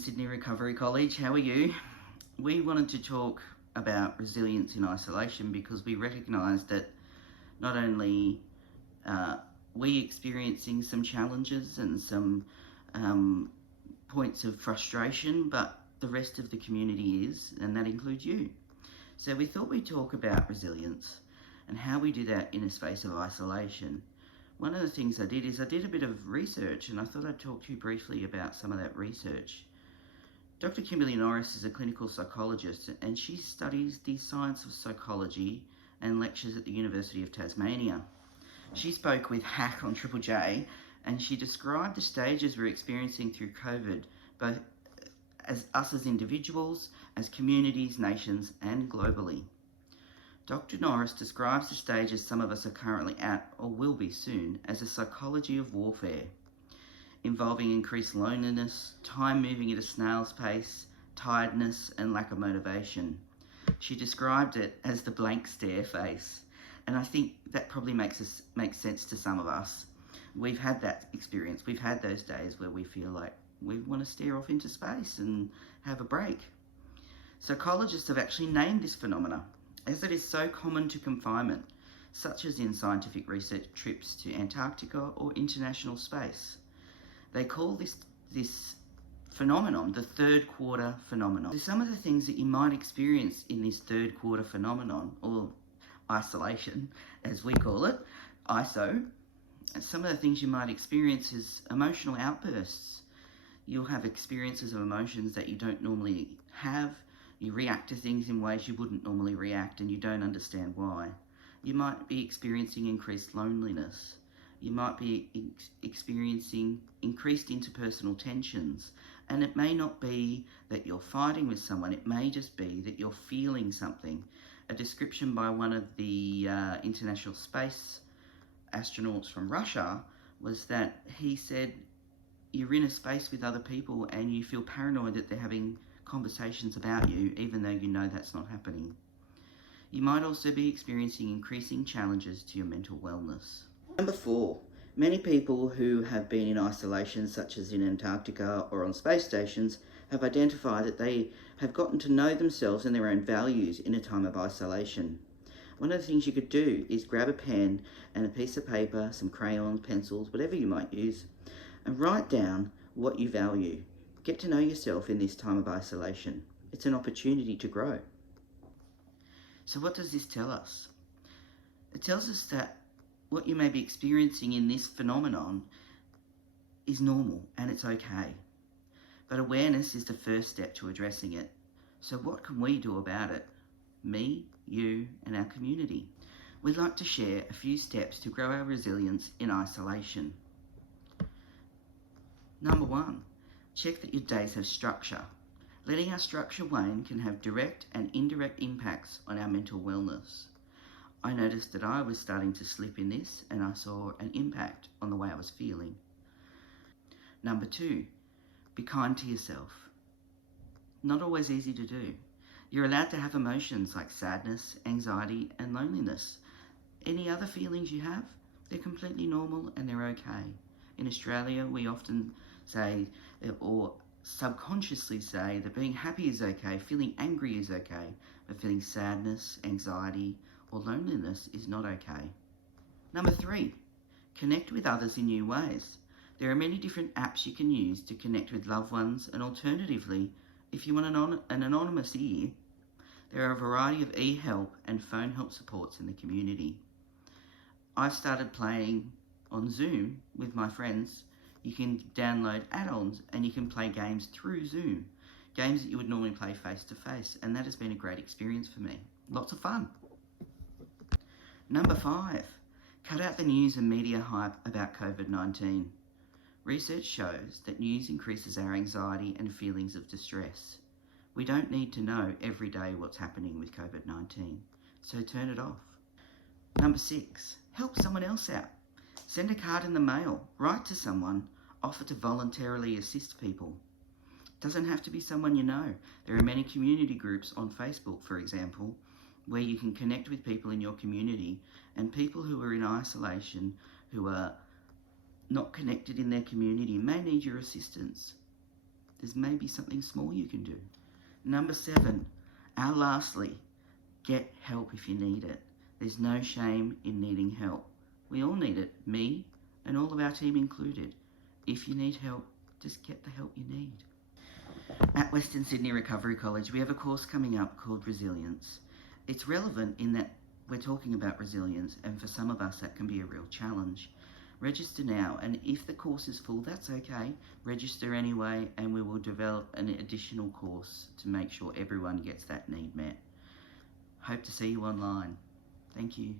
Sydney Recovery College. How are you? We wanted to talk about resilience in isolation because we recognised that not only we experiencing some challenges and some points of frustration, but the rest of the community is, and that includes you. So we thought we'd talk about resilience and how we do that in a space of isolation. One of the things I did is I did a bit of research, and I thought I'd talk to you briefly about some of that research. Dr. Kimberly Norris is a clinical psychologist, and she studies the science of psychology and lectures at the University of Tasmania. She spoke with Hack on Triple J, and she described the stages we're experiencing through COVID, both as us as individuals, as communities, nations, and globally. Dr. Norris describes the stages some of us are currently at, or will be soon, as a psychology of warfare, involving increased loneliness, time moving at a snail's pace, tiredness, and lack of motivation. She described it as the blank stare phase, and I think that probably makes sense to some of us. We've had that experience. We've had those days where we feel like we want to stare off into space and have a break. Psychologists have actually named this phenomena, as it is so common to confinement, such as in scientific research trips to Antarctica or international space. They call this phenomenon the third quarter phenomenon. So some of the things that you might experience in this third quarter phenomenon, or isolation as we call it, ISO, some of the things you might experience is emotional outbursts. You'll have experiences of emotions that you don't normally have. You react to things in ways you wouldn't normally react, and you don't understand why. You might be experiencing increased loneliness. You might be experiencing increased interpersonal tensions, and it may not be that you're fighting with someone. It may just be that you're feeling something. A description by one of the International Space astronauts from Russia was that he said you're in a space with other people and you feel paranoid that they're having conversations about you, even though you know that's not happening. You might also be experiencing increasing challenges to your mental wellness. Number 4, many people who have been in isolation, such as in Antarctica or on space stations, have identified that they have gotten to know themselves and their own values in a time of isolation. One of the things you could do is grab a pen and a piece of paper, some crayons, pencils, whatever you might use, and write down what you value. Get to know yourself in this time of isolation. It's an opportunity to grow. So what does this tell us? It tells us that what you may be experiencing in this phenomenon is normal and it's okay. But awareness is the first step to addressing it. So what can we do about it? Me, you, and our community. We'd like to share a few steps to grow our resilience in isolation. Number 1, check that your days have structure. Letting our structure wane can have direct and indirect impacts on our mental wellness. I noticed that I was starting to slip in this, and I saw an impact on the way I was feeling. Number 2, be kind to yourself. Not always easy to do. You're allowed to have emotions like sadness, anxiety, and loneliness. Any other feelings you have, they're completely normal and they're okay. In Australia, we often say, or subconsciously say, that being happy is okay, feeling angry is okay, but feeling sadness, anxiety, or loneliness is not okay. Number 3, connect with others in new ways. There are many different apps you can use to connect with loved ones, and alternatively, if you want an anonymous ear, there are a variety of e-help and phone help supports in the community. I've started playing on Zoom with my friends. You can download add-ons and you can play games through Zoom, games that you would normally play face-to-face, and that has been a great experience for me. Lots of fun. Number 5, cut out the news and media hype about COVID-19. Research shows that news increases our anxiety and feelings of distress. We don't need to know every day what's happening with COVID-19, so turn it off. Number 6, help someone else out. Send a card in the mail, write to someone, offer to voluntarily assist people. Doesn't have to be someone you know. There are many community groups on Facebook, for example, where you can connect with people in your community, and people who are in isolation, who are not connected in their community, may need your assistance. there's maybe something small you can do. Number 7, our lastly, get help if you need it. There's no shame in needing help. We all need it, me and all of our team included. If you need help, just get the help you need. At Western Sydney Recovery College, we have a course coming up called Resilience. It's relevant in that we're talking about resilience, and for some of us that can be a real challenge. Register now, and if the course is full, that's okay. Register anyway, and we will develop an additional course to make sure everyone gets that need met. Hope to see you online. Thank you.